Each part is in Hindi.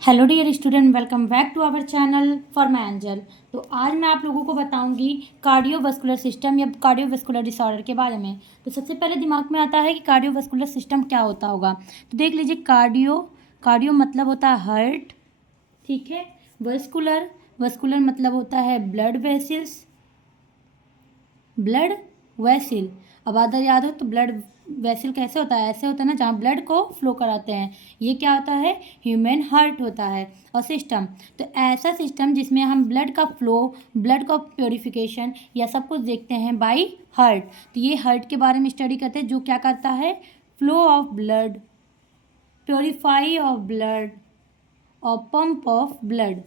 Hello dear student, welcome back to our channel for my angel. तो आज मैं आप लोगों को बताऊंगी कार्डियोवास्कुलर सिस्टम या कार्डियोवास्कुलर डिसऑर्डर के बारे में। तो सबसे पहले दिमाग में आता है कि कार्डियोवास्कुलर सिस्टम क्या होता होगा। तो देख लीजिए, कार्डियो मतलब होता है हार्ट, ठीक है। वस्कुलर मतलब होता है ब्लड वेसिल। अब अदर याद हो तो ब्लड वेसिल कैसे होता है, ऐसे होता है ना, जहाँ ब्लड को फ्लो कराते हैं। ये क्या होता है, ह्यूमन हार्ट होता है। और सिस्टम, तो ऐसा सिस्टम जिसमें हम ब्लड का फ्लो, ब्लड का प्योरिफिकेशन या सब कुछ देखते हैं बाय हार्ट। तो ये हार्ट के बारे में स्टडी करते हैं, जो क्या करता है, flow of blood, purify of blood और पंप ऑफ ब्लड।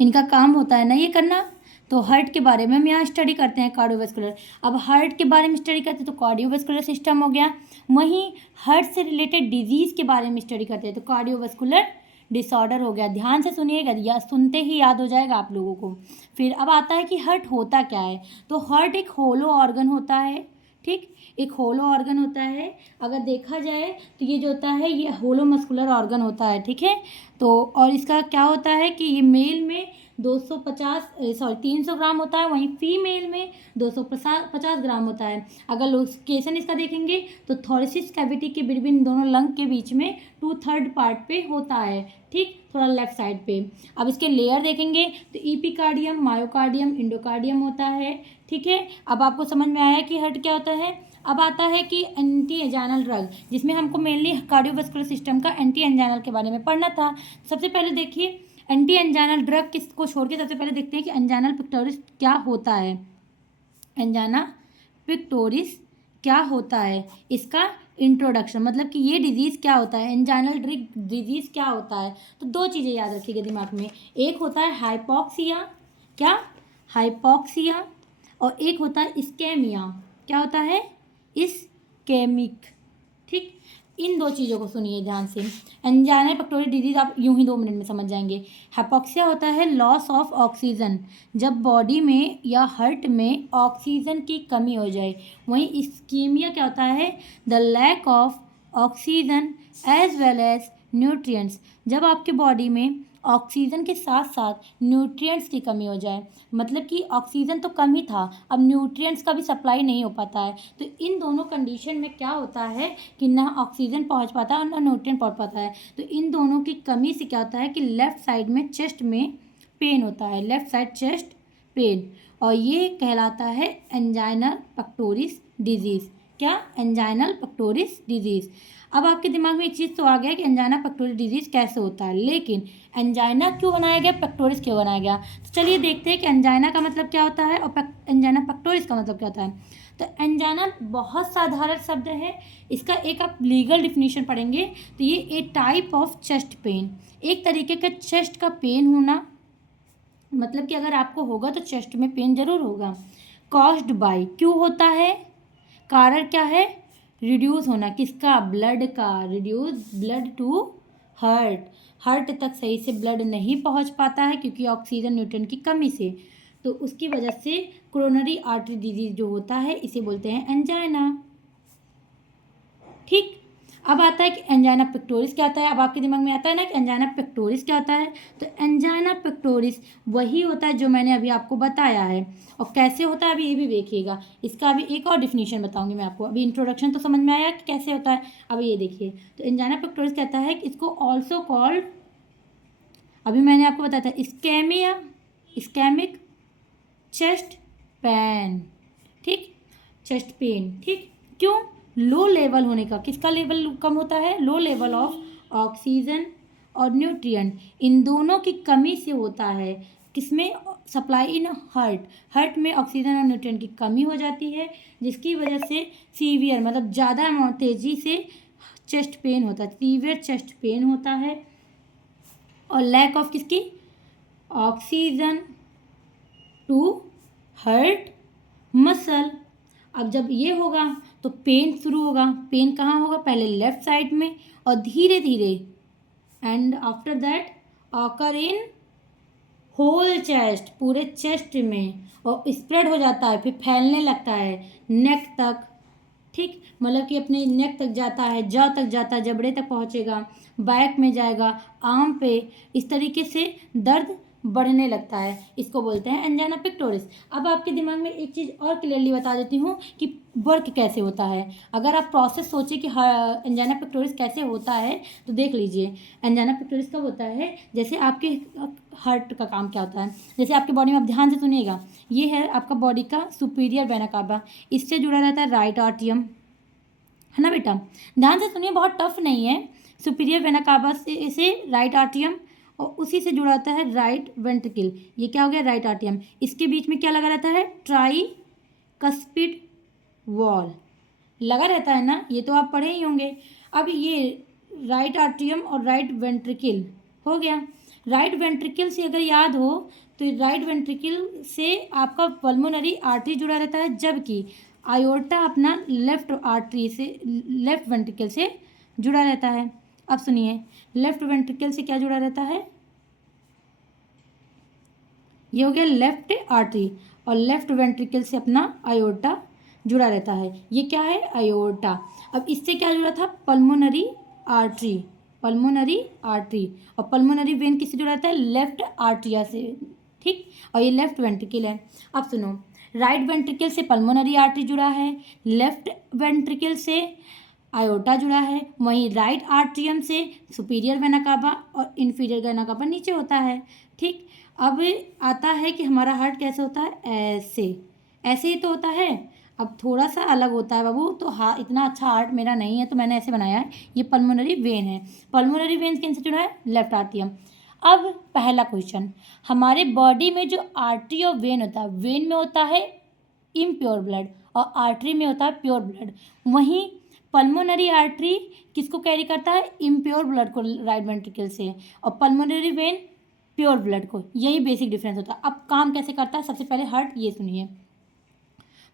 इनका काम होता है ना ये करना। तो हार्ट के बारे में हम यहाँ स्टडी करते हैं, कार्डियोवास्कुलर। अब हार्ट के बारे में स्टडी करते हैं तो कार्डियोवास्कुलर सिस्टम हो गया। वहीं हार्ट से रिलेटेड डिजीज़ के बारे में स्टडी करते हैं तो कार्डियोवास्कुलर डिसऑर्डर हो गया। ध्यान से सुनिएगा, या सुनते ही याद हो जाएगा आप लोगों को। फिर अब आता है कि हार्ट होता क्या है। तो हार्ट एक होलो ऑर्गन होता है, ठीक, एक होलो ऑर्गन होता है। अगर देखा जाए तो ये जो होता है ये होलो मस्कुलर ऑर्गन होता है, ठीक है। तो और इसका क्या होता है कि ये मेल में 300 ग्राम होता है, वहीं फीमेल में 250 ग्राम होता है। अगर लोकेशन इसका देखेंगे तो थोरेसिस कैविटी के बिटवीन दोनों लंग के बीच में 2/3 पार्ट पे होता है, ठीक, थोड़ा लेफ्ट साइड पे। अब इसके लेयर देखेंगे तो इपिकार्डियम, मायोकार्डियम, इंडोकार्डियम होता है, ठीक है। अब आपको समझ में आया कि हार्ट क्या होता है। अब आता है कि एंटी एंजाइनल ड्रग, जिसमें हमको मेनली कार्डियोवास्कुलर सिस्टम का एंटी एंजाइनल के बारे में पढ़ना था। सबसे पहले देखिए, एंटी एंजाइनल ड्रग किसको छोड़ के सबसे पहले देखते हैं कि एंजाइनल पिक्टोरिस क्या होता है। एंजाइना पिक्टोरिस क्या होता है, इसका इंट्रोडक्शन, मतलब कि ये डिजीज़ क्या होता है, एंजाइनल डिजीज़ क्या होता है। तो दो चीज़ें याद रखिएगा दिमाग में, एक होता है हाइपॉक्सिया, क्या, हाइपॉक्सिया, और एक होता है इस्केमिया। क्या होता है, इस्केमिक, ठीक। इन दो चीज़ों को सुनिए ध्यान से। एंजाइना पेक्टोरिस डिजीज आप यूं ही 2 मिनट में समझ जाएंगे। हाइपॉक्सिया होता है लॉस ऑफ ऑक्सीजन, जब बॉडी में या हार्ट में ऑक्सीजन की कमी हो जाए। वहीं इस्कीमिया क्या होता है, the lack of oxygen as well as nutrients, जब आपके बॉडी में ऑक्सीजन के साथ साथ न्यूट्रिएंट्स की कमी हो जाए। मतलब कि ऑक्सीजन तो कम ही था, अब न्यूट्रिएंट्स का भी सप्लाई नहीं हो पाता है। तो इन दोनों कंडीशन में क्या होता है कि ना ऑक्सीजन पहुंच पाता है और ना न्यूट्रिएंट पहुंच पाता है। तो इन दोनों की कमी से क्या होता है कि लेफ़्ट साइड में चेस्ट में पेन होता है, लेफ़्ट साइड चेस्ट पेन, और ये कहलाता है एंजाइना पेक्टोरिस डिजीज़। क्या, एंजाइनल पेक्टोरिस डिजीज़। अब आपके दिमाग में एक चीज़ तो आ गया कि एंजाइना पेक्टोरिस डिजीज़ कैसे होता है, लेकिन एंजाइना क्यों बनाया गया, पेक्टोरिस क्यों बनाया गया। तो चलिए देखते हैं कि एंजाइना का मतलब क्या होता है और एंजाइना पेक्टोरिस का मतलब क्या होता है। तो एंजाइना बहुत साधारण शब्द है, इसका एक आप लीगल डिफिनीशन पढ़ेंगे तो ये ए टाइप ऑफ चेस्ट पेन, एक तरीके का चेस्ट का पेन होना, मतलब कि अगर आपको होगा तो चेस्ट में पेन जरूर होगा। कॉज्ड बाय, क्यों होता है, कारण क्या है, रिड्यूस होना, किसका, ब्लड का, reduce blood to heart, heart तक सही से ब्लड नहीं पहुंच पाता है क्योंकि ऑक्सीजन न्यूट्रन की कमी से। तो उसकी वजह से कोरोनरी आर्टरी डिजीज जो होता है इसे बोलते हैं एंजाइना, ठीक। अब आता है कि एंजाइना पेक्टोरिस क्या होता है। अब आपके दिमाग में आता है ना कि एंजाइना पेक्टोरिस क्या होता है। तो एंजाइना पेक्टोरिस वही होता है जो मैंने अभी आपको बताया है, और कैसे होता है अभी ये भी देखिएगा। इसका अभी एक और डिफिनीशन बताऊंगी मैं आपको। अभी इंट्रोडक्शन तो समझ में आया कि कैसे होता है, अभी ये देखिए। तो एंजाइना पेक्टोरिस कहता है कि इसको ऑल्सो कॉल्ड, अभी मैंने आपको बताया था, इस्केमिया, इस्केमिक चेस्ट पेन, ठीक, चेस्ट पेन, ठीक। क्यों, लो लेवल होने का, किसका लेवल कम होता है, लो लेवल ऑफ ऑक्सीजन और न्यूट्रिएंट, इन दोनों की कमी से होता है। किसमें, सप्लाई इन हार्ट, हार्ट में ऑक्सीजन और न्यूट्रिएंट की कमी हो जाती है, जिसकी वजह से सीवियर, मतलब ज़्यादा तेज़ी से चेस्ट पेन होता है, सीवियर चेस्ट पेन होता है। और लैक ऑफ किसकी, ऑक्सीजन टू हर्ट मसल। अब जब ये होगा तो पेन शुरू होगा, पेन कहाँ होगा, पहले लेफ्ट साइड में और धीरे धीरे and after that occur in whole chest, पूरे चेस्ट में, और स्प्रेड हो जाता है, फिर फैलने लगता है नेक तक, ठीक, मतलब कि अपने नेक तक जाता है, जॉ तक जाता है, जबड़े तक पहुंचेगा, बैक में जाएगा, आर्म पे, इस तरीके से दर्द बढ़ने लगता है, इसको बोलते हैं एंजाइना पेक्टोरिस। अब आपके दिमाग में एक चीज़ और क्लियरली बता देती हूँ कि वर्क कैसे होता है। अगर आप प्रोसेस सोचिए कि एंजाइना पेक्टोरिस कैसे होता है तो देख लीजिए। एंजाइना पेक्टोरिस कब होता है, जैसे आपके हार्ट का काम क्या होता है, जैसे आपके बॉडी में, आप ध्यान से सुनिएगा, ये है आपका बॉडी का सुपीरियर वेना कावा, इससे जुड़ा रहता है राइट आर्टियम, है ना बेटा, ध्यान से सुनिए, बहुत टफ नहीं है। सुपीरियर वेना कावा से राइट आर्टियम, और उसी से जुड़ा होता है राइट वेंट्रिकल, ये क्या हो गया, राइट आर्टियम, इसके बीच में क्या लगा रहता है, ट्राई कस्पिड वॉल लगा रहता है ना, ये तो आप पढ़े ही होंगे। अब ये राइट आर्टियम और राइट वेंट्रिकल हो गया। राइट वेंट्रिकल से अगर याद हो तो राइट वेंट्रिकल से आपका पल्मोनरी आर्टरी जुड़ा रहता है, जबकि आयोर्टा अपना लेफ्ट आर्टरी से, लेफ्ट वेंट्रिकल से जुड़ा रहता है। अब सुनिए, लेफ्ट वेंट्रिकल से क्या जुड़ा रहता है, ये हो गया लेफ्ट आर्टरी, और लेफ्ट वेंट्रिकल से अपना आयोर्टा जुड़ा रहता है, ये क्या है, आयोर्टा। अब इससे क्या जुड़ा था, पल्मोनरी आर्टरी, पल्मोनरी आर्टरी, और पल्मोनरी वेन किससे जुड़ा रहता है, लेफ्ट आर्टरिया से, ठीक, और ये लेफ्ट वेंट्रिकल है। अब सुनो, राइट वेंट्रिकल से पल्मोनरी आर्टरी जुड़ा है, लेफ्ट वेंट्रिकल से आयोटा जुड़ा है, वहीं राइट आर्ट्रियम से सुपीरियर वेना कावा और इन्फीरियर वेना कावा नीचे होता है, ठीक। अब आता है कि हमारा हार्ट कैसे होता है, ऐसे, ऐसे ही तो होता है। अब थोड़ा सा अलग होता है बाबू, तो हाँ, इतना अच्छा हार्ट मेरा नहीं है तो मैंने ऐसे बनाया है, ये पल्मोनरी वेन है। पल्मोनरी वेन किन से जुड़ा है, लेफ्ट आर्ट्रियम। अब पहला क्वेश्चन, हमारे बॉडी में जो आर्टरी और वेन होता है, वेन में होता है इम्प्योर ब्लड और आर्टरी में होता है प्योर ब्लड, वहीं पल्मोनरी आर्टरी किसको कैरी करता है, इम्प्योर ब्लड को राइट वेंट्रिकल से, और पल्मोनरी वेन प्योर ब्लड को, यही बेसिक डिफरेंस होता है। अब काम कैसे करता है, सबसे पहले हार्ट ये सुनिए,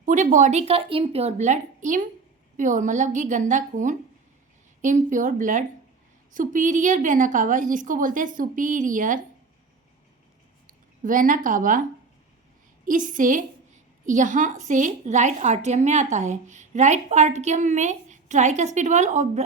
पूरे बॉडी का इम्प्योर ब्लड, इम्प्योर मतलब कि गंदा खून, impure blood superior vena cava, जिसको बोलते हैं सुपीरियर वेना कावा, इससे यहाँ से राइट आर्ट्रियम में आता है। राइट आर्ट्रियम में ट्राइकस्पिड वॉल और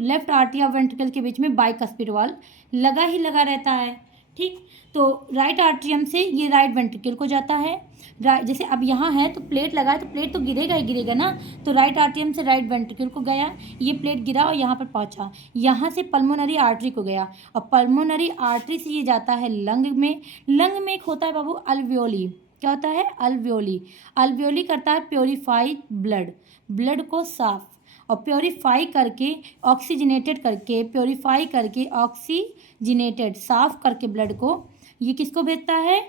लेफ्ट आर्ट्रिया वेंट्रिकल के बीच में बाइकस्पिड वॉल लगा ही लगा रहता है, ठीक। तो राइट आर्ट्रियम से ये राइट वेंट्रिकल को जाता है, जैसे अब यहाँ है तो प्लेट लगा है तो प्लेट तो गिरेगा ही गिरेगा ना, तो राइट आर्ट्रियम से राइट वेंट्रिकल को गया, ये प्लेट गिरा और यहाँ पर पहुँचा, यहाँ से पल्मोनरी आर्टरी को गया, और पल्मोनरी आर्टरी से ये जाता है लंग में। लंग में एक होता है बाबू अल्वियोली, क्या होता है, अल्वियोली। अल्वियोली करता है प्योरीफाई ब्लड, ब्लड को साफ, और प्योरीफाई करके, ऑक्सीजनेटेड करके, प्योरीफाई करके ऑक्सीजनेटेड, साफ करके ब्लड को ये किसको भेजता है,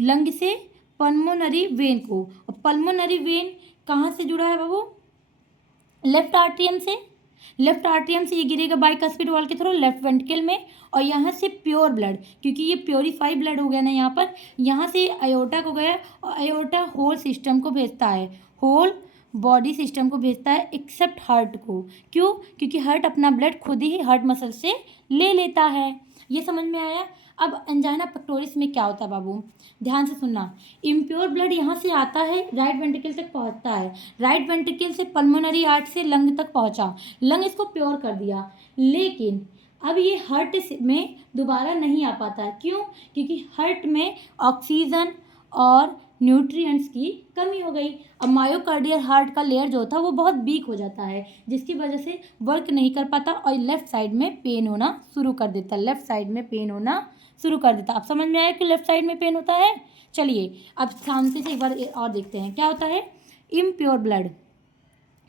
लंग से पल्मोनरी वेन को। और पल्मोनरी वेन कहाँ से जुड़ा है बाबू, लेफ्ट आर्ट्रियम से, लेफ्ट आर्ट्रियम से ये गिरेगा बाइकस्पिड वॉल के थ्रू लेफ्ट वेंट्रिकल में, और यहाँ से प्योर ब्लड, क्योंकि ये प्योरीफाई ब्लड हो गया ना यहाँ पर, यहाँ से अयोर्टा को गया, और अयोर्टा होल सिस्टम को भेजता है, होल बॉडी सिस्टम को भेजता है एक्सेप्ट हार्ट को। क्यों, क्योंकि हार्ट अपना ब्लड खुद ही हार्ट मसल से ले लेता है। ये समझ में आया। अब एंजाइना पेक्टोरिस में क्या होता है बाबू, ध्यान से सुनना, इम्प्योर ब्लड यहाँ से आता है, राइट वेंट्रिकल तक पहुँचता है, राइट वेंट्रिकल से पल्मोनरी आर्ट से लंग तक पहुँचा, लंग इसको प्योर कर दिया, लेकिन अब ये हार्ट में दोबारा नहीं आ पाता है। क्यों, क्योंकि हार्ट में ऑक्सीजन और न्यूट्रिएंट्स की कमी हो गई। अब मायोकार्डियल हार्ट का लेयर जो था वो बहुत वीक हो जाता है, जिसकी वजह से वर्क नहीं कर पाता और लेफ्ट साइड में पेन होना शुरू कर देता है, लेफ्ट साइड में पेन होना शुरू कर देता। अब समझ में आया कि लेफ्ट साइड में पेन होता है। चलिए अब शांति से एक बार और देखते हैं क्या होता है। इम्प्योर ब्लड,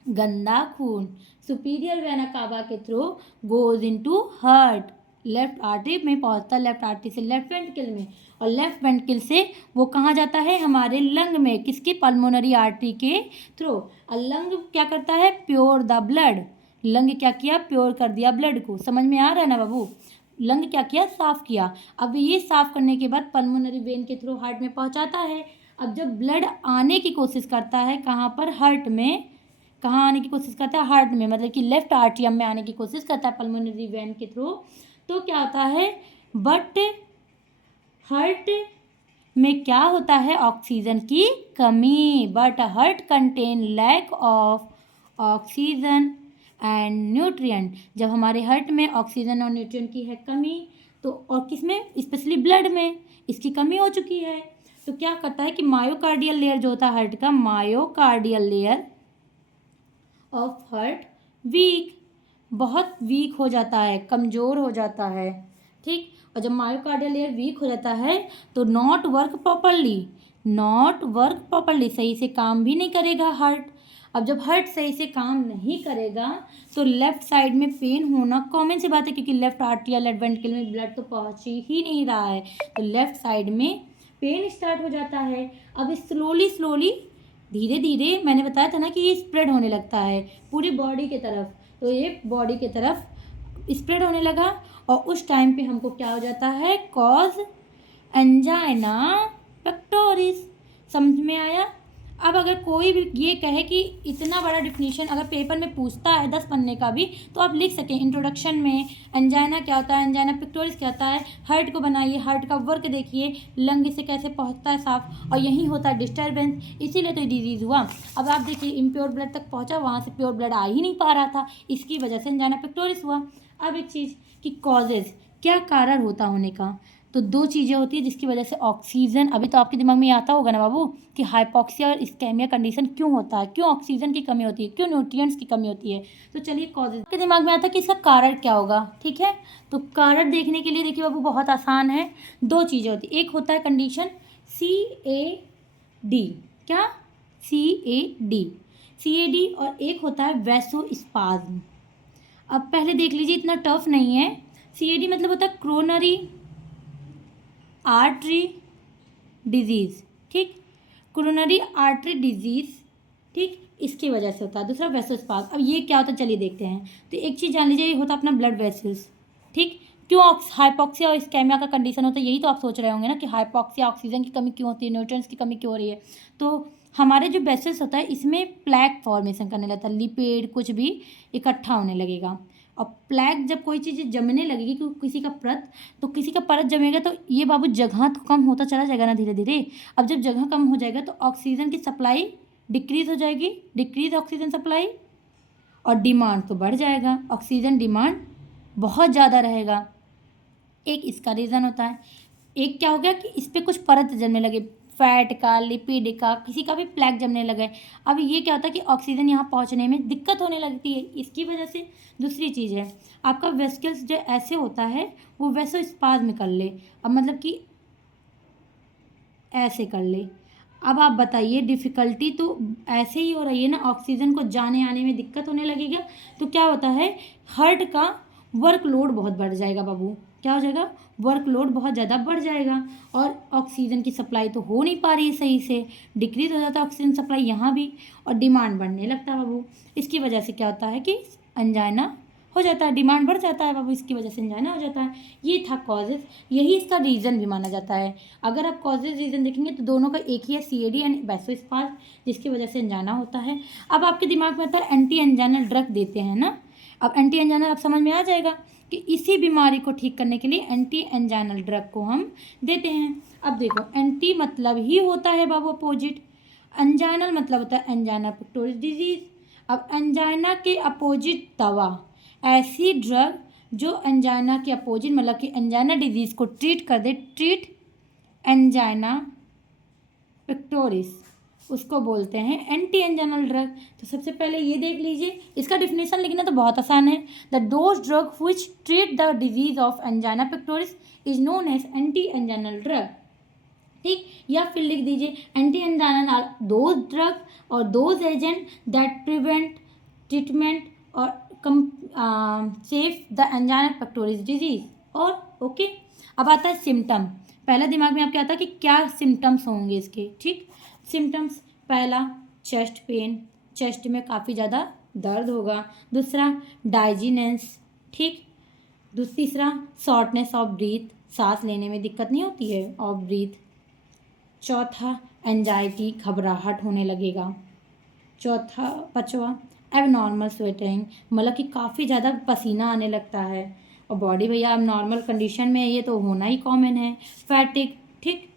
गंदा खून सुपीरियर वेना कावा के through goes into heart, left artery में पहुंचता है, लेफ्ट आर्टरी से लेफ्ट वेंट्रिकल में, और लेफ्ट वेंट्रिकल से वो कहाँ जाता है, हमारे लंग में, किसकी, पल्मोनरी आर्टरी के थ्रू। और लंग क्या करता है, प्योर द ब्लड, लंग क्या किया, प्योर कर दिया ब्लड को। समझ में आ रहा है ना बाबू, लंग क्या किया, साफ किया। अब ये साफ करने के बाद पल्मोनरी वेन के थ्रू हार्ट में पहुंचाता है। अब जब ब्लड आने की कोशिश करता है कहाँ पर, हार्ट में, कहाँ आने की कोशिश करता है, हार्ट में, मतलब कि लेफ्ट आर्ट्रियम में आने की कोशिश करता है पल्मोनरी वेन के थ्रू, तो क्या होता है, बट हार्ट में क्या होता है, ऑक्सीजन की कमी, but heart contain lack of oxygen and nutrient. जब हमारे हार्ट में ऑक्सीजन और न्यूट्रिएंट की है कमी, तो और किस में, स्पेशली ब्लड में इसकी कमी हो चुकी है, तो क्या करता है कि मायोकार्डियल लेयर जो होता है हार्ट का, myocardial layer of heart weak, बहुत वीक हो जाता है, कमज़ोर हो जाता है, ठीक। और जब मायोकार्डियल लेयर वीक हो जाता है तो नॉट वर्क प्रॉपरली, सही से काम भी नहीं करेगा हार्ट। अब जब हार्ट सही से काम नहीं करेगा तो लेफ्ट साइड में पेन होना कॉमन सी बात है, क्योंकि लेफ्ट आर्टरी लेफ्ट वेंट्रिकल में ब्लड तो पहुंच ही नहीं रहा है, तो लेफ्ट साइड में पेन स्टार्ट हो जाता है। अब स्लोली धीरे धीरे मैंने बताया था ना कि ये स्प्रेड होने लगता है पूरी बॉडी के तरफ, तो ये बॉडी के तरफ स्प्रेड होने लगा और उस टाइम पे हमको क्या हो जाता है, कॉज एंजाइना पेक्टोरिस। समझ में आया। अब अगर कोई भी ये कहे कि इतना बड़ा डिफिनीशन अगर पेपर में पूछता है 10 पन्ने का भी, तो आप लिख सकें इंट्रोडक्शन में एंजाइना क्या होता है, एंजाइना पेक्टोरिस क्या होता है, हार्ट को बनाइए, हार्ट का वर्क देखिए, लंग से कैसे पहुंचता है साफ, और यहीं होता है डिस्टर्बेंस, इसीलिए तो डिजीज़ हुआ। अब आप देखिए इम्प्योर ब्लड तक पहुंचा, वहाँ से प्योर ब्लड आ ही नहीं पा रहा था, इसकी वजह से एंजाइना पेक्टोरिस हुआ। अब एक चीज़ कि कॉजेज़, क्या कारण होता होने का, तो दो चीज़ें होती है जिसकी वजह से ऑक्सीजन, अभी तो आपके दिमाग में आता होगा ना बाबू कि हाइपॉक्सिया और इस्केमिया कंडीशन क्यों होता है, क्यों ऑक्सीजन की कमी होती है, क्यों न्यूट्रिएंट्स की कमी होती है। तो चलिए कॉजेज के दिमाग में आता है कि इसका कारण क्या होगा, ठीक है। तो कारण देखने के लिए देखिए बाबू बहुत आसान है, दो चीज़ें होती है, एक होता है कंडीशन CAD, क्या CAD, और एक होता है वैसोस्पाज्म। अब पहले देख लीजिए, इतना टफ नहीं है। CAD मतलब होता है क्रोनरी आर्टरी डिजीज़, ठीक, कोरोनरी आर्टरी डिजीज़, ठीक, इसकी वजह से होता है। दूसरा वैसोस्पाज्म। अब ये क्या होता है चलिए देखते हैं। तो एक चीज़ जान लीजिए, ये होता है अपना ब्लड वेसल्स, ठीक। क्यों हाइपॉक्सिया और इस्केमिया का कंडीशन होता है, यही तो आप सोच रहे होंगे ना कि हाइपॉक्सिया ऑक्सीजन की कमी क्यों होती है, न्यूट्रिएंट्स की कमी क्यों हो रही है। तो हमारे जो वेसल्स होता है इसमें प्लैक फॉर्मेशन करने लगता है, लिपिड कुछ भी इकट्ठा होने लगेगा, और प्लैक जब कोई चीज़ जमने लगेगी, किसी का परत जमेगा, तो ये बाबू जगह तो कम होता चला जाएगा ना धीरे धीरे। अब जब जगह कम हो जाएगा तो ऑक्सीजन की सप्लाई डिक्रीज हो जाएगी, डिक्रीज ऑक्सीजन सप्लाई, और डिमांड तो बढ़ जाएगा, ऑक्सीजन डिमांड बहुत ज़्यादा रहेगा। एक इसका रीज़न होता है। एक क्या हो गया कि इस पर कुछ परत जमने लगे, फैट का, लिपिड का, किसी का भी प्लैक जमने लगे। अब ये क्या होता है कि ऑक्सीजन यहाँ पहुँचने में दिक्कत होने लगती है, इसकी वजह से। दूसरी चीज़ है आपका वेस्कल्स जो ऐसे होता है वो वैसोस्पाज्म कर ले, अब मतलब कि ऐसे कर ले। अब आप बताइए, डिफ़िकल्टी तो ऐसे ही हो रही है ना, ऑक्सीजन को जाने आने में दिक्कत होने लगेगा, तो क्या होता है हार्ट का वर्कलोड बहुत बढ़ जाएगा बाबू, क्या हो जाएगा, वर्कलोड बहुत ज़्यादा बढ़ जाएगा, और ऑक्सीजन की सप्लाई तो हो नहीं पा रही है सही से, डिक्रीज हो जाता है ऑक्सीजन सप्लाई यहाँ भी, और डिमांड बढ़ने लगता है बाबू। इसकी वजह से क्या होता है कि एंजाइना हो जाता है, डिमांड बढ़ जाता है बाबू, इसकी वजह से एंजाइना हो जाता है। ये था कॉजेज़, यही इसका रीज़न भी माना जाता है। अगर आप कॉजेज़ रीज़न देखेंगे तो दोनों का एक ही है, CAD एंड वैसोस्पाज्म, जिसकी वजह से एंजाइना होता है। अब आपके दिमाग में आता है एंटी एंजाइनल ड्रग देते हैं ना, अब एंटी एंजाइनल आप समझ में आ जाएगा कि इसी बीमारी को ठीक करने के लिए एंटी एंजाइनल ड्रग को हम देते हैं। अब देखो, एंटी मतलब ही होता है बाबू अपोजिट, एंजाइनल मतलब होता है एंजाइना पेक्टोरिस डिजीज़। अब एंजाइना के अपोजिट दवा, ऐसी ड्रग जो एंजाइना के अपोजिट मतलब कि एंजाइना डिजीज़ को ट्रीट कर दे, ट्रीट एंजाइना पेक्टोरिस, उसको बोलते हैं एंटी एंजाइनल ड्रग। तो सबसे पहले ये देख लीजिए, इसका डिफिनेशन लिखना तो बहुत आसान है, the dose drug which treat the disease of angina pectoris is known as anti anginal drug, ठीक। या फिर लिख दीजिए anti anginal are those drug और those agent that prevent, treatment और safe the angina pectoris disease. और ओके, अब आता है सिम्टम। पहला दिमाग में आपके आता है कि क्या सिम्टम्स होंगे इसके, ठीक। सिम्टम्स, पहला चेस्ट पेन, चेस्ट में काफ़ी ज़्यादा दर्द होगा। दूसरा डाइजीनेंस, ठीक। तीसरा शॉर्टनेस ऑफ ब्रीथ, सांस लेने में दिक्कत नहीं होती है, ऑफ ब्रीथ। चौथा एंजाइटी, घबराहट होने लगेगा। पाँचवा एबनॉर्मल स्वेटिंग, मतलब कि काफ़ी ज़्यादा पसीना आने लगता है, और बॉडी भैया अब नॉर्मल कंडीशन में है, ये तो होना ही कॉमन है। फैटिक, ठीक।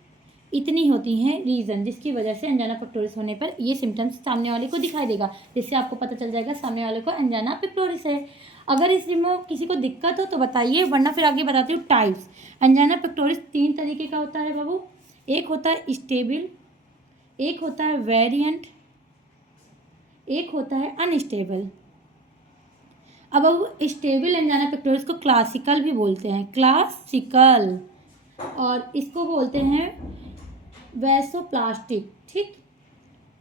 इतनी होती हैं रीज़न जिसकी वजह से एंजाइना पेक्टोरिस होने पर ये सिम्टम्स सामने वाले को दिखाई देगा, जिससे आपको पता चल जाएगा सामने वाले को एंजाइना पेक्टोरिस है। अगर इसमें किसी को दिक्कत हो तो बताइए, वरना फिर आगे बताती हूँ टाइप्स। एंजाइना पेक्टोरिस 3 तरीके का होता है बाबू। एक होता है स्टेबल, एक होता है वेरिएंट, एक होता है अनस्टेबल। अब स्टेबल एंजाइना पेक्टोरिस को क्लासिकल भी बोलते हैं, क्लासिकल, और इसको बोलते हैं वैसोप्लास्टिक, ठीक,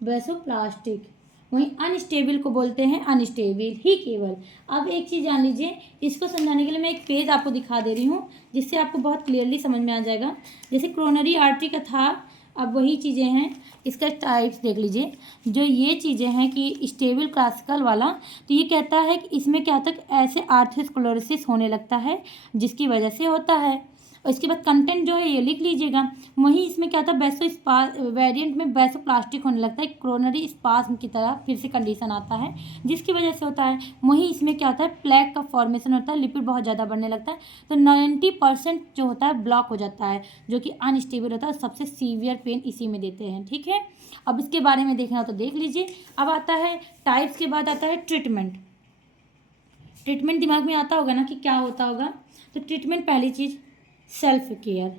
वैसोप्लास्टिक। वहीं अनस्टेबल को बोलते हैं अनस्टेबल ही केवल। अब एक चीज़ जान लीजिए, इसको समझाने के लिए मैं एक पेज आपको दिखा दे रही हूँ, जिससे आपको बहुत क्लियरली समझ में आ जाएगा। जैसे कोरोनरी आर्टरी का था, अब वही चीज़ें हैं, इसका टाइप्स देख लीजिए। जो ये चीज़ें हैं कि स्टेबल क्लासिकल वाला, तो ये कहता है कि इसमें क्या तक ऐसे आर्थरोस्क्लेरोसिस होने लगता है जिसकी वजह से होता है। और इसके बाद कंटेंट जो है ये लिख लीजिएगा। वहीं इसमें क्या था, वेरिएंट में वैसोप्लास्टिक होने लगता है, कोरोनरी स्पाज्म की तरह फिर से कंडीशन आता है जिसकी वजह से होता है। वहीं इसमें क्या होता है, प्लेक का फॉर्मेशन होता है, लिपिड बहुत ज़्यादा बढ़ने लगता है, तो 90% जो होता है ब्लॉक हो जाता है, जो कि अनस्टेबल होता है। सबसे सीवियर पेन इसी में देते हैं, ठीक है। अब इसके बारे में देखना तो देख लीजिए। अब आता है टाइप्स के बाद आता है ट्रीटमेंट। ट्रीटमेंट दिमाग में आता होगा ना कि क्या होता होगा। तो ट्रीटमेंट, पहली चीज़ सेल्फ केयर,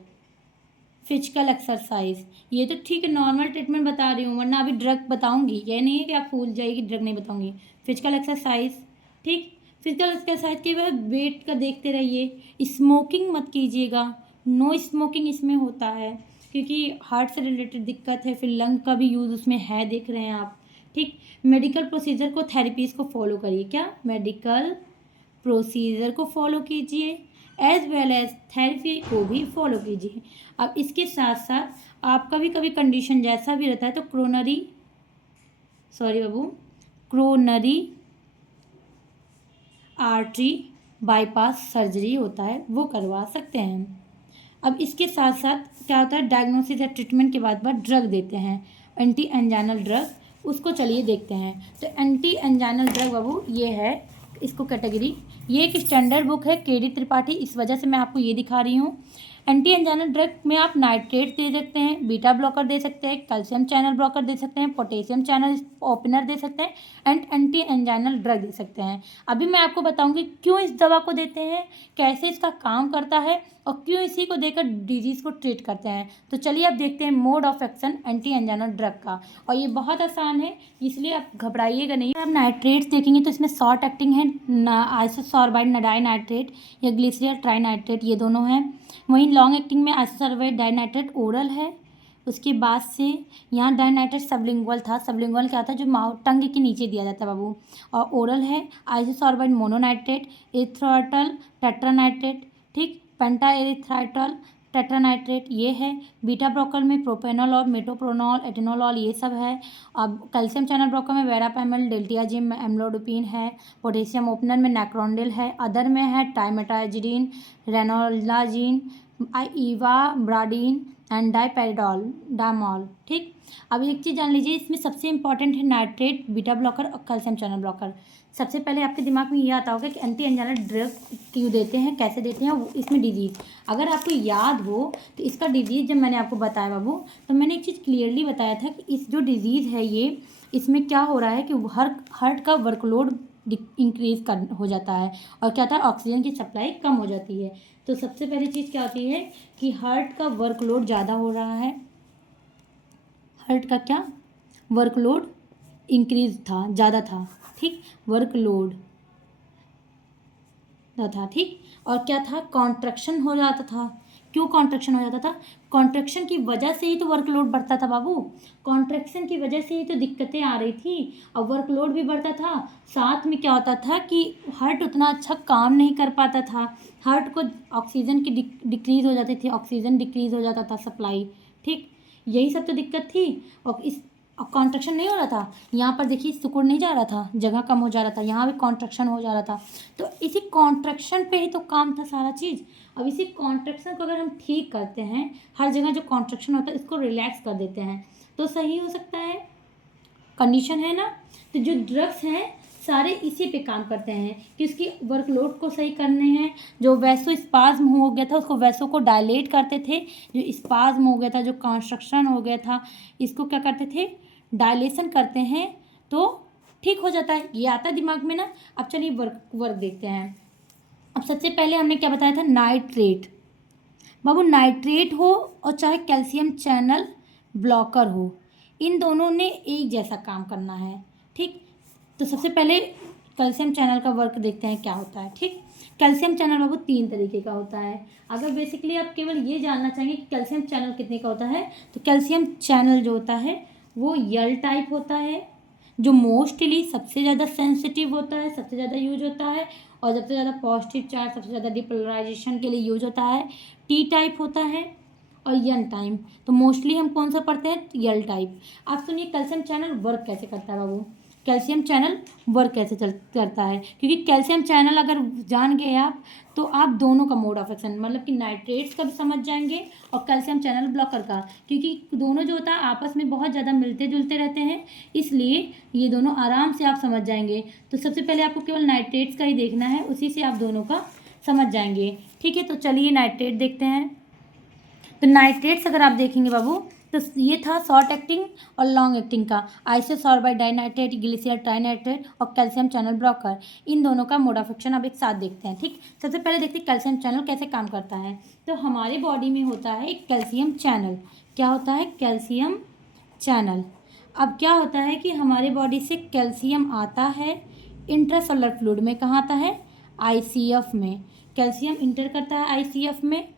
फिजिकल एक्सरसाइज। ये तो ठीक है, नॉर्मल ट्रीटमेंट बता रही हूँ, वरना अभी ड्रग बताऊँगी। ये नहीं है कि आप भूल जाइए, ड्रग नहीं बताऊँगी। फिजिकल एक्सरसाइज, ठीक। फिजिकल एक्सरसाइज के बाद वेट का देखते रहिए। स्मोकिंग मत कीजिएगा, नो स्मोकिंग इसमें होता है, क्योंकि हार्ट से रिलेटेड दिक्कत है, फिर लंग का भी यूज़ उसमें है, देख रहे हैं आप, ठीक। मेडिकल प्रोसीजर को, थेरेपीज़ को फॉलो करिए। क्या, मेडिकल प्रोसीजर को फॉलो कीजिए, एज वेल एज थेरेपी को भी फॉलो कीजिए। अब इसके साथ साथ आप कभी कभी कंडीशन जैसा भी रहता है तो क्रोनरी आर्टरी बाईपास सर्जरी होता है, वो करवा सकते हैं। अब इसके साथ साथ क्या होता है, डायग्नोसिस या ट्रीटमेंट के बाद ड्रग देते हैं, एंटी एंजाइनल ड्रग, उसको चलिए देखते हैं। तो एंटी एंजाइनल ड्रग बाबू ये है, इसको कैटेगरी, ये एक स्टैंडर्ड बुक है केडी त्रिपाठी, इस वजह से मैं आपको ये दिखा रही हूँ। एंटी एंजाइनल ड्रग में आप नाइट्रेट दे सकते हैं, बीटा ब्लॉकर दे सकते हैं, कैल्शियम चैनल ब्लॉकर दे सकते हैं, पोटेशियम चैनल ओपनर दे सकते हैं, एंड एंटी एंजाइनल ड्रग दे सकते हैं। अभी मैं आपको बताऊंगी क्यों इस दवा को देते हैं, कैसे इसका काम करता है, और क्यों इसी को देकर डिजीज़ को ट्रीट करते हैं। तो चलिए अब देखते हैं mode of action anti anginal drug का, और ये बहुत आसान है, इसलिए आप घबराइएगा नहीं। आप नाइट्रेट्स देखेंगे तो इसमें शॉर्ट एक्टिंग है, आइसोसॉर्बाइड डाइनाइट्रेट या ग्लिसरियल ट्राइनाइट्रेट, ये दोनों हैं। वहीं लॉन्ग एक्टिंग में आइसोसॉर्बाइड डाइनाइट्रेट ओरल है। उसके बाद से यहाँ डाइनाइट्रेट सबलिंगुअल था, सबलिंगुअल क्या था, जो माउथ टंग के नीचे दिया जाता है बाबू, और ओरल है आइसोसॉर्बाइड मोनोनाइट्रेट, एरिथ्रोटल टेट्रानाइट्रेट, ठीक, पेंटा एरिथ्राइटल टेट्रानाइट्रेट ये है। बीटा ब्लॉकर में प्रोपेनॉल और मेटोप्रोनॉल, एटेनोलॉल, ये सब है। अब कैल्शियम चैनल ब्लॉकर में वेरापैमिल, डेल्टियाजिम, एम्लोडोपिन है। पोटेशियम ओपनर में नैक्रोंडिल है। अदर में है टाइमेटाजिडीन, रेनोलाजीन, इवाब्राडीन एंड डाइमॉल, ठीक। अब एक चीज़ जान लीजिए, इसमें सबसे इंपॉर्टेंट है नाइट्रेट, बीटा ब्लॉकर और कैल्शियम चैनल ब्लॉकर। सबसे पहले आपके दिमाग में ये आता होगा कि एंटी एंजाइनल ड्रग क्यों देते हैं, कैसे देते हैं, इसमें डिजीज़ अगर आपको याद हो तो इसका डिजीज़ जब मैंने आपको बताया बाबू, तो मैंने एक चीज़ क्लियरली बताया था कि इस जो डिजीज़ है ये, इसमें क्या हो रहा है कि हार्ट का वर्कलोड इंक्रीज हो जाता है, और क्या होता है, ऑक्सीजन की सप्लाई कम हो जाती है। तो सबसे पहली चीज़ क्या होती है कि हार्ट का वर्कलोड ज़्यादा हो रहा है, हार्ट का क्या वर्कलोड इंक्रीज था, ज़्यादा था, ठीक, वर्कलोड था, ठीक। और क्या था, कॉन्ट्रैक्शन हो जाता था। क्यों कॉन्ट्रैक्शन हो जाता था, कॉन्ट्रैक्शन की वजह से ही तो वर्कलोड बढ़ता था बाबू, कॉन्ट्रैक्शन की वजह से ही तो दिक्कतें आ रही थी, और वर्कलोड भी बढ़ता था। साथ में क्या होता था कि हार्ट उतना अच्छा काम नहीं कर पाता था, हार्ट को ऑक्सीजन की डिक्रीज़ हो जाती थी, ऑक्सीजन डिक्रीज़ हो जाता था सप्लाई, ठीक, यही सब तो दिक्कत थी। और इस कॉन्ट्रैक्शन नहीं हो रहा था, यहाँ पर देखिए सिकुड़ नहीं जा रहा था, जगह कम हो जा रहा था, यहाँ भी कॉन्ट्रैक्शन हो जा रहा था। तो इसी कॉन्ट्रैक्शन पे ही तो काम था सारा चीज़। अब इसी कॉन्ट्रैक्शन को अगर हम ठीक करते हैं, हर जगह जो कॉन्ट्रैक्शन होता है इसको रिलैक्स कर देते हैं, तो सही हो सकता है, कंडीशन है ना। तो जो ड्रग्स हैं सारे इसी पे काम करते हैं कि उसकी वर्कलोड को सही करने हैं। जो वैसोस्पाज्म हो गया था उसको वैसो को डायलेट करते थे, जो स्पाज्म हो गया था, जो कंस्ट्रक्शन हो गया था, इसको क्या करते थे, डायलेशन करते हैं तो ठीक हो जाता है। ये आता है दिमाग में ना। अब चलिए वर्क देखते हैं। अब सबसे पहले हमने क्या बताया था, नाइट्रेट। बाबू नाइट्रेट हो और चाहे कैल्शियम चैनल ब्लॉकर हो, इन दोनों ने एक जैसा काम करना है, ठीक। तो सबसे पहले कैल्शियम चैनल का वर्क देखते हैं क्या होता है, ठीक। कैल्शियम चैनल बाबू 3 तरीके का होता है। अगर बेसिकली आप केवल ये जानना चाहेंगे कि कैल्शियम चैनल कितने का होता है, तो कैल्शियम चैनल जो होता है वो यल टाइप होता है, जो मोस्टली सबसे ज़्यादा सेंसिटिव होता है, सबसे ज़्यादा यूज होता है, और सबसे ज़्यादा पॉजिटिव चार्ज, सबसे ज़्यादा डिपोलराइजेशन के लिए यूज होता है। टी टाइप होता है और यन टाइप। तो मोस्टली हम कौन सा पढ़ते हैं, यल टाइप। आप सुनिए कैल्शियम चैनल वर्क कैसे करता है बाबू। कैल्शियम चैनल वर्क कैसे करता है, क्योंकि कैल्शियम चैनल अगर जान गए आप तो आप दोनों का मोड ऑफ एक्शन, मतलब कि नाइट्रेट्स का भी समझ जाएंगे और कैल्शियम चैनल ब्लॉकर का, क्योंकि दोनों जो होता है आपस में बहुत ज़्यादा मिलते जुलते रहते हैं, इसलिए ये दोनों आराम से आप समझ जाएंगे। तो सबसे पहले आपको केवल नाइट्रेट्स का ही देखना है, उसी से आप दोनों का समझ जाएंगे, ठीक है। तो चलिए नाइट्रेट देखते हैं। तो नाइट्रेट्स अगर आप देखेंगे बाबू तो ये था शॉर्ट एक्टिंग और लॉन्ग एक्टिंग का, आइसोसोर्बाइड डाइनाइट्रेट, ग्लिसरॉल ट्राइनाइट्रेट और कैल्शियम चैनल ब्लॉकर, इन दोनों का मोड ऑफ एक्शन अब एक साथ देखते हैं, ठीक। सबसे पहले देखते हैं कैल्शियम चैनल कैसे काम करता है। तो हमारे बॉडी में होता है एक कैल्शियम चैनल। क्या होता है, कैल्शियम चैनल। अब क्या होता है कि हमारे बॉडी से कैल्शियम आता है इंट्रासेलुलर फ्लूइड में, कहाँ आता है, आईसीएफ में। कैल्शियम इंटर करता है आईसीएफ में,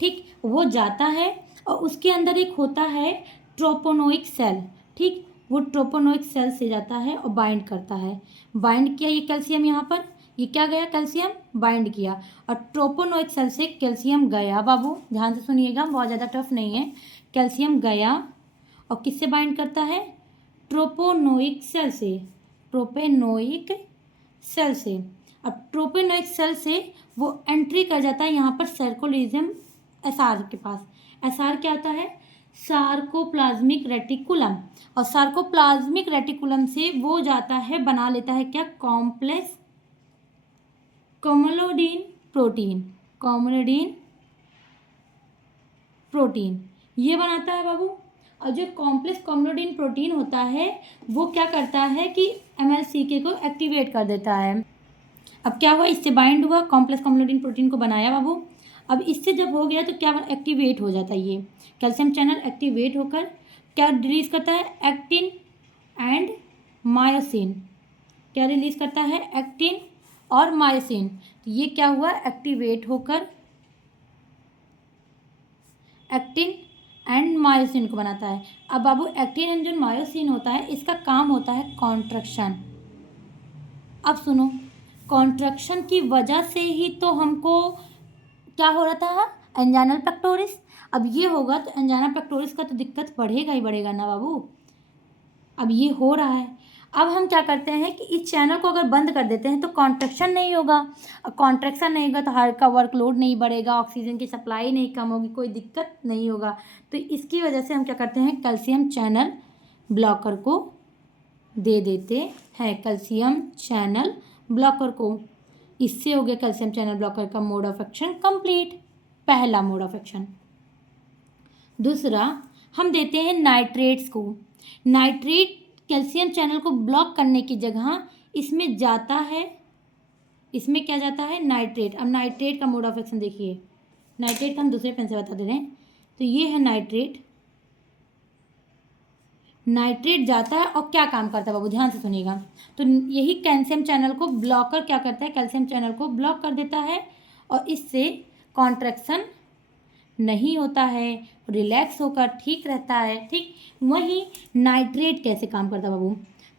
ठीक। वो जाता है और उसके अंदर एक होता है ट्रोपोनोइक सेल, ठीक। वो ट्रोपोनोइक सेल से जाता है और बाइंड करता है। बाइंड किया ये कैल्शियम, यहाँ पर ये क्या गया, कैल्शियम बाइंड किया, और ट्रोपोनोइक सेल से कैल्शियम गया बाबू, ध्यान से सुनिएगा, बहुत ज़्यादा टफ नहीं है। कैल्शियम गया और किससे बाइंड करता है, ट्रोपोनोइक सेल से, ट्रोपोनोइक सेल से। अब ट्रोपोनोइक सेल से वो एंट्री कर जाता है यहाँ पर सर्कुलिज्म एसआर के पास। एसआर क्या होता है, सार्कोप्लाज्मिक रेटिकुलम, और सार्कोप्लाज्मिक रेटिकुलम से वो जाता है, बना लेता है क्या, कॉम्प्लेक्स कॉमोलोडीन प्रोटीन, कॉमोलोडीन प्रोटीन ये बनाता है बाबू। और जो कॉम्प्लेक्स कॉमोलोडीन प्रोटीन होता है वो क्या करता है कि एमएलसीके को एक्टिवेट कर देता है। अब क्या हुआ, इससे बाइंड हुआ, कॉम्प्लेक्स कॉमोलोडीन प्रोटीन को बनाया बाबू। अब इससे जब हो गया तो क्या एक्टिवेट हो जाता है, ये कैल्शियम चैनल एक्टिवेट होकर क्या रिलीज करता है, एक्टिन एंड मायोसिन। क्या रिलीज करता है, एक्टिन और मायोसिन। तो ये क्या हुआ, एक्टिवेट होकर एक्टिन एंड मायोसिन को बनाता है। अब बाबू एक्टिन एंड जो मायोसिन होता है इसका काम होता है कॉन्ट्रैक्शन। अब सुनो, कॉन्ट्रैक्शन की वजह से ही तो हमको क्या हो रहा था, एंजाइनल पेक्टोरिस। अब ये होगा तो एंजाइना पेक्टोरिस का तो दिक्कत बढ़ेगा ही बढ़ेगा ना बाबू। अब ये हो रहा है, अब हम क्या करते हैं कि इस चैनल को अगर बंद कर देते हैं तो कॉन्ट्रैक्शन नहीं होगा, और कॉन्ट्रैक्शन नहीं होगा तो हार्ट का वर्कलोड नहीं बढ़ेगा, ऑक्सीजन की सप्लाई नहीं कम होगी, कोई दिक्कत नहीं होगा। तो इसकी वजह से हम क्या करते हैं, कैल्शियम चैनल ब्लॉकर को दे देते हैं, कैल्शियम चैनल ब्लॉकर को। इससे हो गया कैल्शियम चैनल ब्लॉकर का मोड ऑफ एक्शन कंप्लीट, पहला मोड ऑफ एक्शन। दूसरा हम देते हैं नाइट्रेट्स को। नाइट्रेट कैल्शियम चैनल को ब्लॉक करने की जगह इसमें जाता है, इसमें क्या जाता है, नाइट्रेट। अब नाइट्रेट का मोड ऑफ एक्शन देखिए, नाइट्रेट का हम दूसरे पेन से बता दे रहे हैं। तो ये है नाइट्रेट, नाइट्रेट जाता है और क्या काम करता है बाबू, ध्यान से सुनिएगा। तो यही कैल्शियम चैनल को ब्लॉकर क्या करता है, कैल्शियम चैनल को ब्लॉक कर देता है और इससे कॉन्ट्रैक्शन नहीं होता है, रिलैक्स होकर ठीक रहता है, ठीक। वहीं नाइट्रेट कैसे काम करता है बाबू,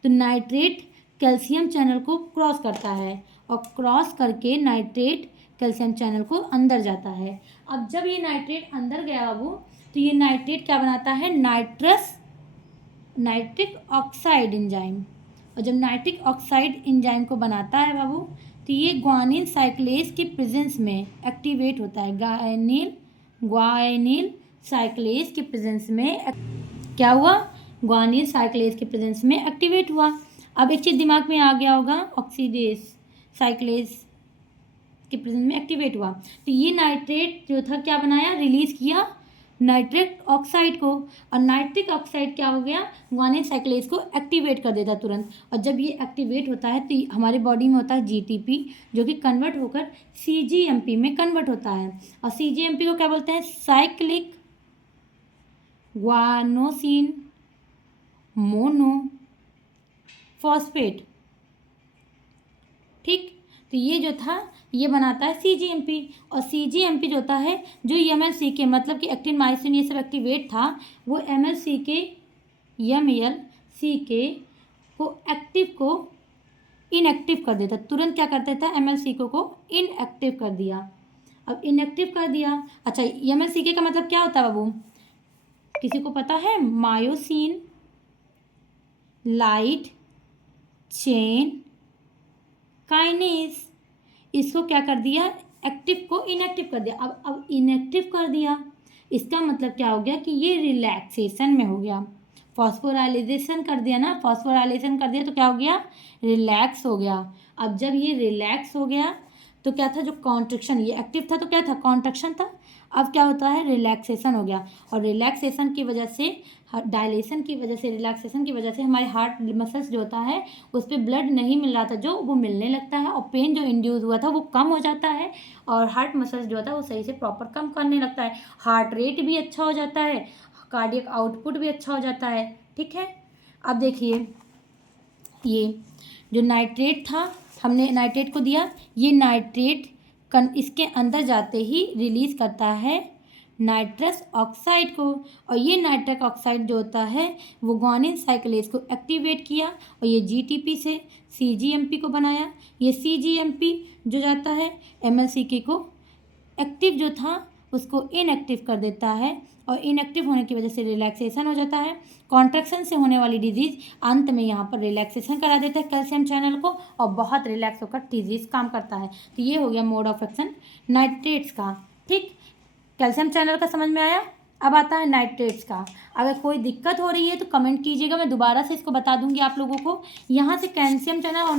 तो नाइट्रेट कैल्शियम चैनल को क्रॉस करता है और क्रॉस करके नाइट्रेट कैल्शियम चैनल को अंदर जाता है। अब जब ये नाइट्रेट अंदर गया बाबू तो ये नाइट्रेट क्या बनाता है, नाइट्रिक ऑक्साइड एंजाइम। और जब नाइट्रिक ऑक्साइड एंजाइम को बनाता है बाबू तो ये ग्वानिन साइक्लेज के प्रेजेंस में एक्टिवेट होता है, ग्वानिल साइक्लेज के प्रेजेंस में क्या हुआ, ग्वानिल साइक्लेज के प्रेजेंस में एक्टिवेट हुआ। अब एक चीज़ दिमाग में आ गया होगा, ऑक्सीडेज साइक्लेज के प्रेजेंस में एक्टिवेट हुआ, तो ये नाइट्रेट जो था क्या बनाया, रिलीज किया नाइट्रिक ऑक्साइड को, और नाइट्रिक ऑक्साइड क्या हो गया, गुआनिन साइक्लेज को एक्टिवेट कर देता तुरंत। और जब ये एक्टिवेट होता है तो हमारे बॉडी में होता है जीटीपी, जो कि कन्वर्ट होकर सीजीएमपी में कन्वर्ट होता है। और सीजीएमपी को क्या बोलते हैं, साइक्लिक गुआनोसिन मोनो फॉस्फेट। ठीक, तो ये जो था ये बनाता है सीजीएमपी। और सीजीएमपी जो होता है, जो एमएलसीके मतलब कि एक्टिन माइसिन ये सब एक्टिवेट था, वो एमएलसीके एमएलसीके को एक्टिव को इनएक्टिव कर देता, तुरंत क्या कर देता है, एमएलसीके को इनएक्टिव कर दिया। अब इनएक्टिव कर दिया, अच्छा एमएलसीके का मतलब क्या होता है बाबू, किसी को पता है, मायोसिन लाइट चेन काइनेज, इसको क्या कर दिया, एक्टिव को इनएक्टिव कर दिया। अब इनएक्टिव कर दिया, इसका मतलब क्या हो गया कि ये रिलैक्सेशन में हो गया, फॉस्फोराइलेशन कर दिया ना, फॉस्फोराइलेशन कर दिया तो क्या हो गया, रिलैक्स हो गया। अब जब ये रिलैक्स हो गया तो क्या था, जो कॉन्ट्रैक्शन, ये एक्टिव था तो क्या था, कॉन्ट्रैक्शन था, अब क्या होता है, रिलैक्सेशन हो गया। और रिलैक्सेशन की वजह से, डायलेशन की वजह से, रिलैक्सेशन की वजह से हमारे हार्ट मसल्स जो होता है उस पर ब्लड नहीं मिल रहा था, जो वो मिलने लगता है, और पेन जो इंड्यूस हुआ था वो कम हो जाता है, और हार्ट मसल्स जो होता है वो सही से प्रॉपर काम करने लगता है, हार्ट रेट भी अच्छा हो जाता है, कार्डियक आउटपुट भी अच्छा हो जाता है। ठीक है, अब देखिए ये जो नाइट्रेट था, हमने नाइट्रेट को दिया, ये नाइट्रेट इसके अंदर जाते ही रिलीज करता है नाइट्रस ऑक्साइड को, और ये नाइट्रिक ऑक्साइड जो होता है वो गुआनिन साइक्लेज को एक्टिवेट किया, और ये जीटीपी से सीजीएमपी को बनाया। ये सीजीएमपी जो जाता है एमएलसीके को एक्टिव जो था उसको इनएक्टिव कर देता है, और इनएक्टिव होने की वजह से रिलैक्सेशन हो जाता है। कॉन्ट्रैक्शन से होने वाली डिजीज़ अंत में यहाँ पर रिलैक्सेशन करा देता है कैल्शियम चैनल को, और बहुत रिलैक्स होकर डिजीज़ काम करता है। तो ये हो गया मोड ऑफ एक्शन नाइट्रेट्स का। ठीक, कैल्शियम चैनल का समझ में आया। अब आता है नाइट्रेट्स का। अगर कोई दिक्कत हो रही है तो कमेंट कीजिएगा, मैं दोबारा से इसको बता दूंगी आप लोगों को। यहाँ से कैल्शियम चैनल और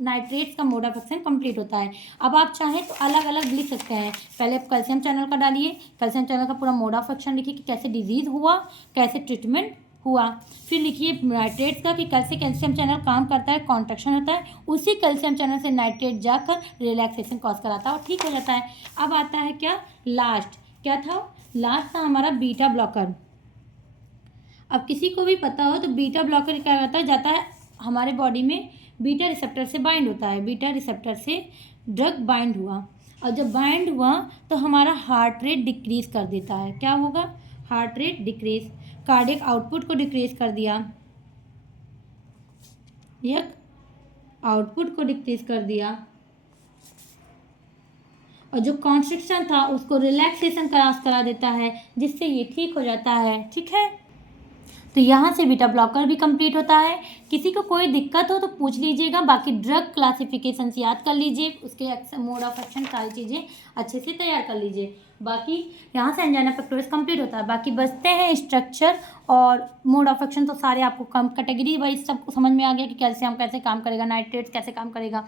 नाइट्रेट्स का मोड ऑफ एक्शन कंप्लीट होता है। अब आप चाहें तो अलग अलग लिख सकते हैं, पहले आप कैल्शियम चैनल का डालिए, कैल्शियम चैनल का पूरा मोड ऑफ एक्शन लिखिए कि कैसे डिजीज़ हुआ, कैसे ट्रीटमेंट हुआ, फिर लिखिए नाइट्रेट्स का कि कैसे कैल्शियम चैनल काम करता है, कॉन्ट्रैक्शन होता है, उसी कैल्शियम चैनल से नाइट्रेट जाकर रिलैक्सेशन कॉज कराता है और ठीक हो जाता है। अब आता है क्या, लास्ट, क्या था, लास्ट था हमारा बीटा ब्लॉकर। अब किसी को भी पता हो तो बीटा ब्लॉकर क्या करता है, जाता है हमारे बॉडी में बीटा रिसेप्टर से बाइंड होता है, बीटा रिसेप्टर से ड्रग बाइंड हुआ, और जब बाइंड हुआ तो हमारा हार्ट रेट डिक्रीज कर देता है। क्या होगा, heart rate decrease, cardiac output को डिक्रीज कर दिया, यक आउटपुट को डिक्रीज कर दिया, और जो कॉन्स्ट्रिक्शन था उसको रिलैक्सेशन करा देता है, जिससे ये ठीक हो जाता है। ठीक है, तो यहाँ से बीटा ब्लॉकर भी कंप्लीट होता है। किसी को कोई दिक्कत हो तो पूछ लीजिएगा, बाकी ड्रग क्लासिफिकेशन याद कर लीजिए, उसके मोड ऑफ एक्शन सारी चीज़ें अच्छे से तैयार कर लीजिए। बाकी यहाँ से एंजाइना पेक्टोरिस कंप्लीट होता है। बाकी बचते हैं स्ट्रक्चर और मोड ऑफ एक्शन, तो सारे आपको कम कैटेगरी वाइज सबको समझ में आ गया कि कैल्शियम कैसे काम करेगा, नाइट्रेट्स कैसे काम करेगा।